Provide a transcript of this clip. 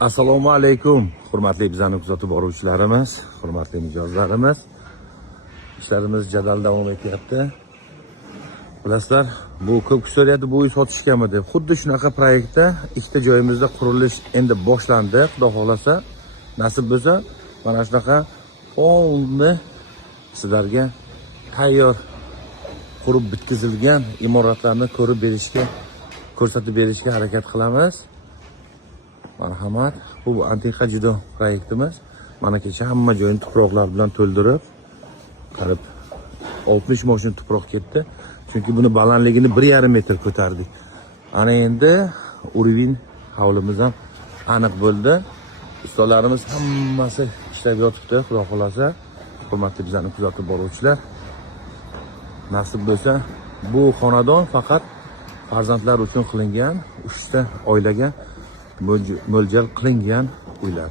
Assalomu alaykum, hurmatli bizani kuzatib boruvchilarimiz, hurmatli mijozlarimiz. İşlerimiz jadal davom etyapti. Bilasizlar, bu ko'p so'rayapti, bu uy sotishgami deb. Xuddi shunaqa proyektda ikkita joyimizda qurilish endi boshlandi. Xudo xolasa, nasib bo'lsa, mana shunaqa polni sizlarga tayyor qurib bitkizilgan imoratlarni ko'rsatib berishga harakat qilamiz. Marhamat, bu antiqa judo proyektimiz. Mana kecha hamma joyini tuproqlar bilan to'ldirib, qarib 60 moshin tuproq ketdi. Chunki buni balandligini 1,5 metr ko'tardik. Ana endi urovin hovlimiz ham aniq bo'ldi. Ustalarimiz hammasi ishlab yotibdi, xudo xolasa. Hurmatli bizani kuzatib boruvchilar, nasib bo'lsa, bu xonadon faqat farzandlar uchun qilingan, 3 ta oilaga mo'ljal qilingan uylar.